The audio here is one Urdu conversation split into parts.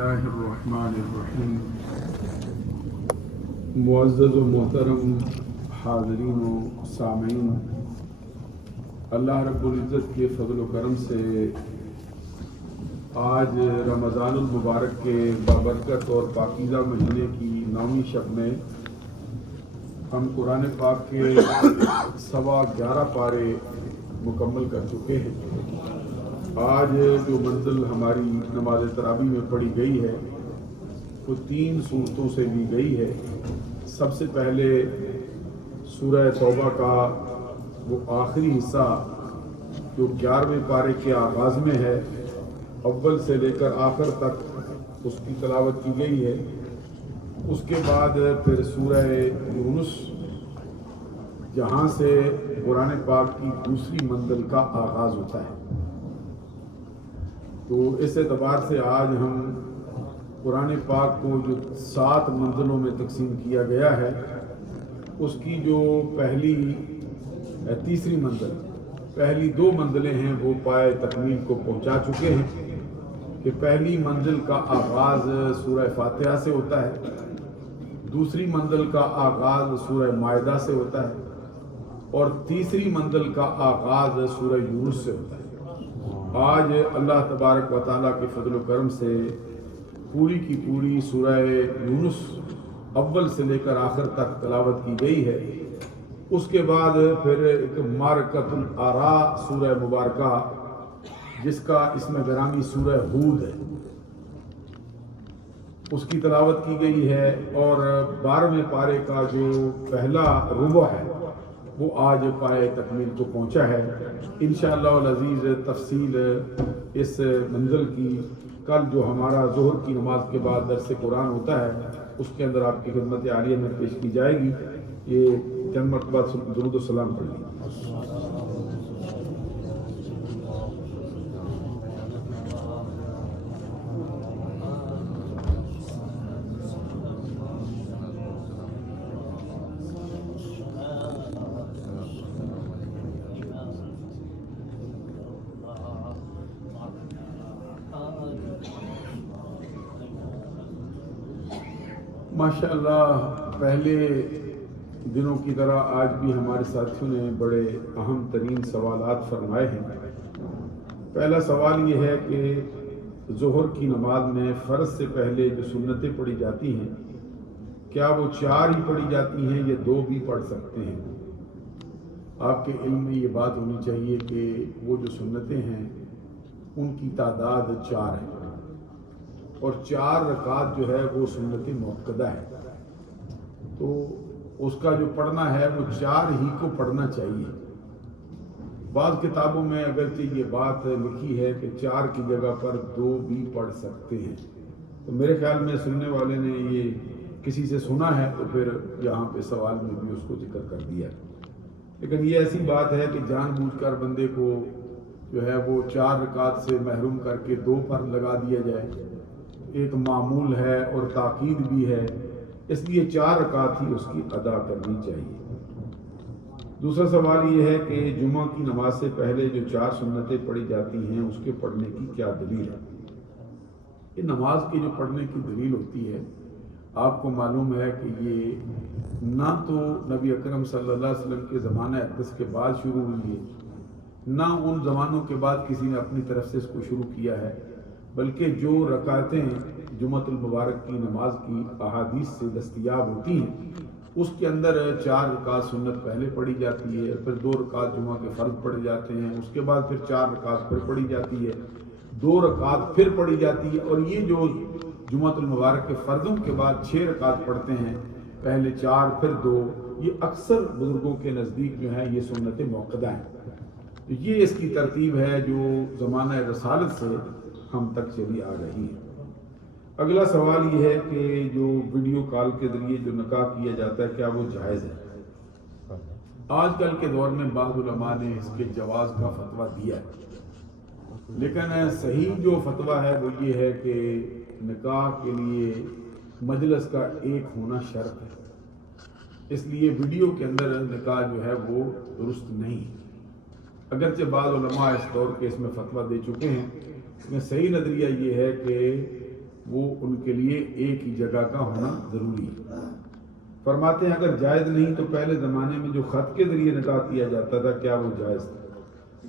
اللہ الرحمن الرحیم۔ معزز و محترم حاضرین و سامعین، اللہ رب العزت کے فضل و کرم سے آج رمضان المبارک کے بابرکت اور پاکیزہ مہینے کی 9ویں شب میں ہم قرآن پاک کے 11.25 پارے مکمل کر چکے ہیں۔ آج جو منزل ہماری نماز تراویح میں پڑھی گئی ہے وہ 3 صورتوں سے لی گئی ہے۔ سب سے پہلے سورہ توبہ کا وہ آخری حصہ جو 11ویں پارے کے آغاز میں ہے، اول سے لے کر آخر تک اس کی تلاوت کی گئی ہے۔ اس کے بعد پھر سورہ یونس، جہاں سے قرآن پاک کی دوسری منزل کا آغاز ہوتا ہے۔ تو اس اعتبار سے آج ہم قرآن پاک کو جو 7 منزلوں میں تقسیم کیا گیا ہے، اس کی جو تیسری منزل، پہلی 2 منزلیں ہیں وہ پائے تکمیل کو پہنچا چکے ہیں کہ پہلی منزل کا آغاز سورہ فاتحہ سے ہوتا ہے، دوسری منزل کا آغاز سورہ مائدہ سے ہوتا ہے، اور تیسری منزل کا آغاز سورہ یونس سے ہوتا ہے۔ آج اللہ تبارک و تعالیٰ کے فضل و کرم سے پوری کی پوری سورہ یونس اول سے لے کر آخر تک تلاوت کی گئی ہے۔ اس کے بعد پھر ایک معرکۃ الآراء سورہ مبارکہ، جس کا اسم گرامی سورہ ہود ہے، اس کی تلاوت کی گئی ہے، اور 12ویں پارے کا جو پہلا ربع ہے وہ آج پائے تکمیل کو پہنچا ہے۔ انشاءاللہ العزیز تفصیل اس منزل کی کل جو ہمارا ظہر کی نماز کے بعد درس قرآن ہوتا ہے، اس کے اندر آپ کی خدمت عالیہ میں پیش کی جائے گی۔ یہ چند مرتبہ درود و سلام پڑھ لیجیے۔ ماشاءاللہ، پہلے دنوں کی طرح آج بھی ہمارے ساتھیوں نے بڑے اہم ترین سوالات فرمائے ہیں۔ پہلا سوال یہ ہے کہ ظہر کی نماز میں فرض سے پہلے جو سنتیں پڑھی جاتی ہیں، کیا وہ 4 ہی پڑھی جاتی ہیں یا 2 بھی پڑھ سکتے ہیں؟ آپ کے علم میں یہ بات ہونی چاہیے کہ وہ جو سنتیں ہیں ان کی تعداد 4 ہے، اور 4 رکعات جو ہے وہ سنت مؤکدہ ہے، تو اس کا جو پڑھنا ہے وہ 4 ہی کو پڑھنا چاہیے۔ بعض کتابوں میں اگرچہ یہ بات لکھی ہے کہ 4 کی جگہ پر 2 بھی پڑھ سکتے ہیں، تو میرے خیال میں سننے والے نے یہ کسی سے سنا ہے تو پھر یہاں پہ سوال میں بھی اس کو ذکر کر دیا۔ لیکن یہ ایسی بات ہے کہ جان بوجھ کر بندے کو جو ہے وہ 4 رکعات سے محروم کر کے 2 پر لگا دیا جائے، ایک معمول ہے اور تاکید بھی ہے، اس لیے 4 رکعات ہی اس کی ادا کرنی چاہیے۔ دوسرا سوال یہ ہے کہ جمعہ کی نماز سے پہلے جو 4 سنتیں پڑھی جاتی ہیں اس کے پڑھنے کی کیا دلیل ہے؟ یہ نماز کی جو پڑھنے کی دلیل ہوتی ہے، آپ کو معلوم ہے کہ یہ نہ تو نبی اکرم صلی اللہ علیہ وسلم کے زمانہ اقدس کے بعد شروع ہوئی ہے، نہ ان زمانوں کے بعد کسی نے اپنی طرف سے اس کو شروع کیا ہے، بلکہ جو رکعتیں جمعۃ المبارک کی نماز کی احادیث سے دستیاب ہوتی ہیں اس کے اندر 4 رکعت سنت پہلے پڑھی جاتی ہے، پھر 2 رکعت جمعہ کے فرض پڑھے جاتے ہیں، اس کے بعد پھر 4 رکعت پھر پڑھی جاتی ہے، 2 رکعت پھر پڑھی جاتی ہے، اور یہ جو جمعۃ المبارک کے فرضوں کے بعد 6 رکعت پڑھتے ہیں، پہلے 4 پھر 2، یہ اکثر بزرگوں کے نزدیک جو ہے یہ سنت مؤکدہ ہیں۔ تو یہ اس کی ترتیب ہے جو زمانہ رسالت سے ہم تک چلی آ رہی ہے۔ اگلا سوال یہ ہے کہ جو ویڈیو کال کے ذریعے جو نکاح کیا جاتا ہے کیا وہ جائز ہے؟ آج کل کے دور میں بعض علماء نے اس کے جواز کا فتویٰ دیا ہے، لیکن صحیح جو فتویٰ ہے وہ یہ ہے کہ نکاح کے لیے مجلس کا ایک ہونا شرط ہے، اس لیے ویڈیو کے اندر نکاح جو ہے وہ درست نہیں ہے۔ اگرچہ بعض علماء اس دور کے اس میں فتویٰ دے چکے ہیں، اس میں صحیح نظریہ یہ ہے کہ وہ ان کے لیے ایک ہی جگہ کا ہونا ضروری ہے۔ فرماتے ہیں اگر جائز نہیں تو پہلے زمانے میں جو خط کے ذریعے نکاح کیا جاتا تھا کیا وہ جائز تھا؟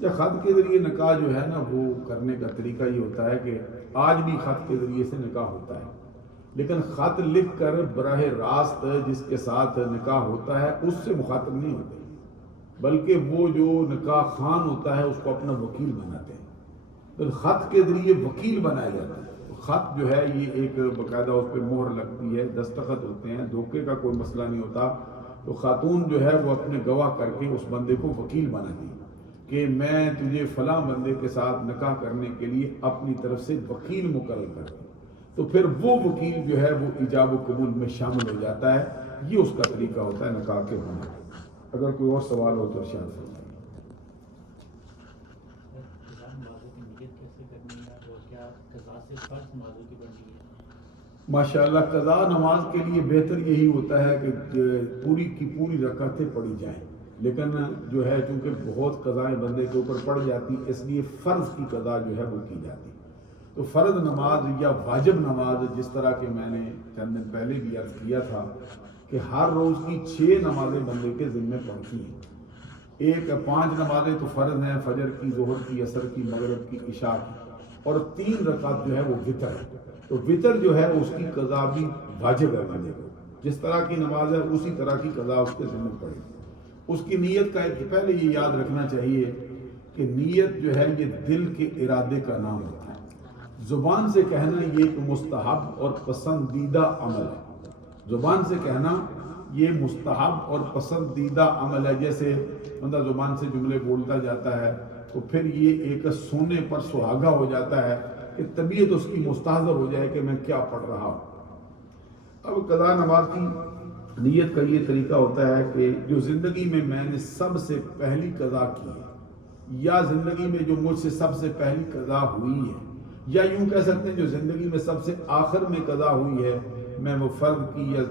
یا خط کے ذریعے نکاح جو ہے نا وہ کرنے کا طریقہ یہ ہوتا ہے کہ آج بھی خط کے ذریعے سے نکاح ہوتا ہے، لیکن خط لکھ کر براہ راست جس کے ساتھ نکاح ہوتا ہے اس سے مخاطب نہیں ہوتے، بلکہ وہ جو نکاح خان ہوتا ہے اس کو اپنا وکیل بناتے ہیں، تو خط کے ذریعے وکیل بنایا جاتا ہے۔ خط جو ہے یہ ایک باقاعدہ اس پہ مہر لگتی ہے، دستخط ہوتے ہیں، دھوکے کا کوئی مسئلہ نہیں ہوتا، تو خاتون جو ہے وہ اپنے گواہ کر کے اس بندے کو وکیل بناتی ہے کہ میں تجھے فلاں بندے کے ساتھ نکاح کرنے کے لیے اپنی طرف سے وکیل مقرر کرتی ہوں، تو پھر وہ وکیل جو ہے وہ ایجاب و قبول میں شامل ہو جاتا ہے۔ یہ اس کا طریقہ ہوتا ہے نکاح کے ہونے۔ اگر کوئی اور سوال ہو تو ارشاد فرمائیں۔ ماشاءاللہ قضا نماز کے لیے بہتر یہی ہوتا ہے کہ پوری کی پوری رکعتیں پڑھی جائیں، لیکن جو ہے چونکہ بہت قضائیں بندے کے اوپر پڑ جاتی اس لیے فرض کی قضا جو ہے وہ کی جاتی۔ تو فرض نماز یا واجب نماز جس طرح کہ میں نے چند دن پہلے بھی عرض کیا تھا کہ ہر روز کی 6 نمازیں بندے کے ذمہ پڑتی ہیں۔ 5 نمازیں تو فرض ہیں، فجر کی، ظہر کی، عصر کی، مغرب کی، عشاء کی، اور 3 رکعت جو ہے وہ وتر ہے۔ تو وتر جو ہے اس کی قضا بھی واجب ہے بندے کو، جس طرح کی نماز ہے اسی طرح کی قضا اس کے ذمہ پڑے۔ اس کی نیت کا پہلے یہ یاد رکھنا چاہیے کہ نیت جو ہے یہ دل کے ارادے کا نام ہوتا ہے۔ زبان سے کہنا یہ ایک مستحب اور پسندیدہ عمل ہے، زبان سے کہنا یہ مستحب اور پسندیدہ عمل ہے۔ جیسے بندہ زبان سے جملے بولتا جاتا ہے تو پھر یہ ایک سونے پر سہاگا ہو جاتا ہے کہ طبیعت اس کی مستحضر ہو جائے کہ میں کیا پڑھ رہا ہوں۔ اب قضا نماز کی نیت کا یہ طریقہ ہوتا ہے کہ جو زندگی میں نے سب سے پہلی قضا کی ہے، یا زندگی میں جو مجھ سے سب سے پہلی قضا ہوئی ہے، یا یوں کہہ سکتے ہیں جو زندگی میں سب سے آخر میں قضا ہوئی ہے، میں وہ فرض کی یا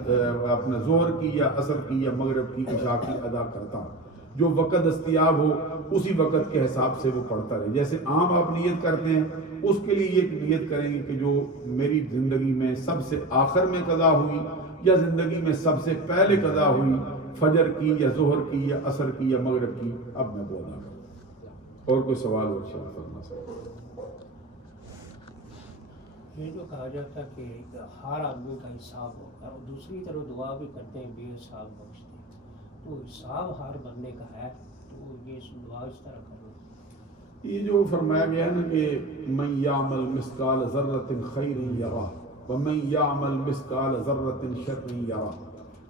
اپنا ظہر کی یا عصر کی یا مغرب کی، عشاء کی ادا کرتا ہوں۔ جو وقت دستیاب ہو اسی وقت کے حساب سے وہ پڑھتا رہے۔ جیسے عام آپ نیت کرتے ہیں اس کے لیے یہ نیت کریں گے کہ جو میری زندگی میں سب سے آخر میں قضا ہوئی یا زندگی میں سب سے پہلے قضا ہوئی، فجر کی یا ظہر کی یا عصر کی یا مغرب کی، اب میں وہ ادا کروں۔ اور کوئی سوال ہو شاید فرما سکتے۔ یہ جو کہا جاتا ہے کہ ہر آدمی کا حساب ہوگا، اور دوسری طرف دعا بھی کرتے ہیں بے حساب بخشتے ہیں، تو حساب ہر بندے کا ہے، تو یہ دعا اس طرح کرو۔ یہ جو فرمایا گیا ہے نا کہ من یعمل مثقال ذرۃ خیر یرہ ومن یعمل مثقال ذرۃ شر یرہ،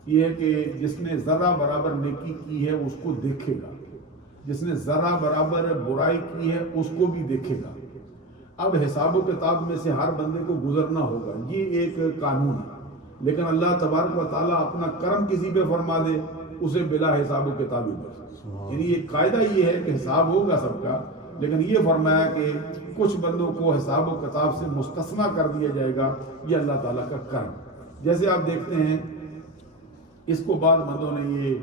یہ ہے کہ جس نے ذرہ برابر نیکی کی ہے اس کو دیکھے گا، جس نے ذرہ برابر برائی کی ہے اس کو بھی دیکھے گا۔ اب حساب و کتاب میں سے ہر بندے کو گزرنا ہوگا، یہ ایک قانون ہے، لیکن اللہ تبارک و تعالیٰ اپنا کرم کسی پہ فرما دے اسے بلا حساب و کتاب ہی بخشے۔ یعنی یہ قاعدہ یہ ہے کہ حساب ہوگا سب کا، لیکن یہ فرمایا کہ کچھ بندوں کو حساب و کتاب سے مستثنیٰ کر دیا جائے گا، یہ اللہ تعالیٰ کا کرم۔ جیسے آپ دیکھتے ہیں اس کو بعض بندوں نے یہ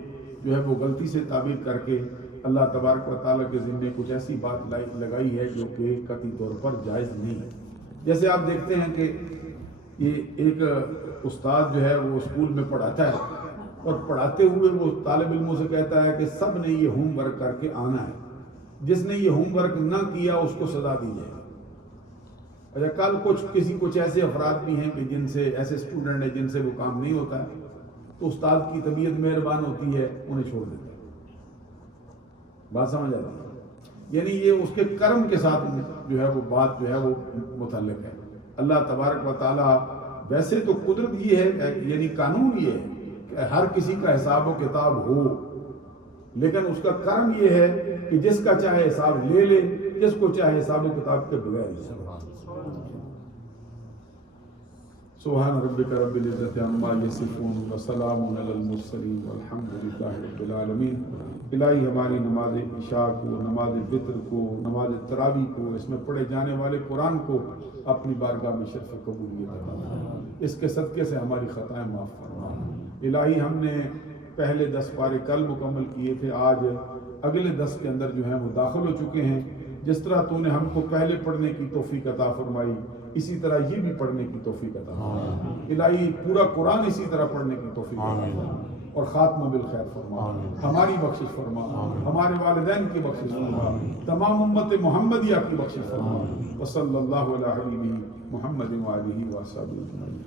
جو ہے وہ غلطی سے تعبیر کر کے اللہ تبارک و تعالیٰ کے ذمے کچھ ایسی بات لگائی ہے جو کہ قطعی طور پر جائز نہیں ہے۔ جیسے آپ دیکھتے ہیں کہ یہ ایک استاد جو ہے وہ اسکول میں پڑھاتا ہے اور پڑھاتے ہوئے وہ طالب علموں سے کہتا ہے کہ سب نے یہ ہوم ورک کر کے آنا ہے، جس نے یہ ہوم ورک نہ کیا اس کو سزا دی جائے گی۔ اچھا، کل کچھ ایسے افراد بھی ہیں کہ جن سے ایسے اسٹوڈنٹ ہیں جن سے وہ کام نہیں ہوتا ہے، تو استاد کی طبیعت مہربان ہوتی ہے انہیں چھوڑ دیتے ہیں۔ بات سمجھ آتی ہے؟ یعنی یہ اس کے کرم کے ساتھ جو ہے وہ بات جو ہے وہ متعلق ہے۔ اللہ تبارک و تعالیٰ ویسے تو قدرت یہ ہے، یعنی قانون یہ ہے کہ ہر کسی کا حساب و کتاب ہو، لیکن اس کا کرم یہ ہے کہ جس کا چاہے حساب لے لے، جس کو چاہے حساب و کتاب کے بغیر ہی۔ سبحان ربک رب العزت عما یصفون وسلام علی المرسلین والحمد للہ رب العالمین۔ الہی ہماری نماز عشاء کو، نماز وتر کو، نماز تراویح کو، اس میں پڑھے جانے والے قرآن کو اپنی بارگاہ میں شرف قبولیت عطا فرما، اس کے صدقے سے ہماری خطائیں معاف فرما۔ الہی ہم نے پہلے 10 پارے کل مکمل کیے تھے، آج اگلے 10 کے اندر جو ہیں وہ داخل ہو چکے ہیں، جس طرح تو نے ہم کو پہلے پڑھنے کی توفیق عطا فرمائی اسی طرح یہ بھی پڑھنے کی توفیق عطا فرمائی الہی پورا قرآن اسی طرح پڑھنے کی توفیق عطا فرمائی اور خاتمہ بالخیر فرما ہماری بخشش فرما ہمارے والدین کی بخشش فرما تمام امت محمدیہ کی بخشش فرما وصلی اللہ علیہ محمد وآلہ وصحبہ اجمعین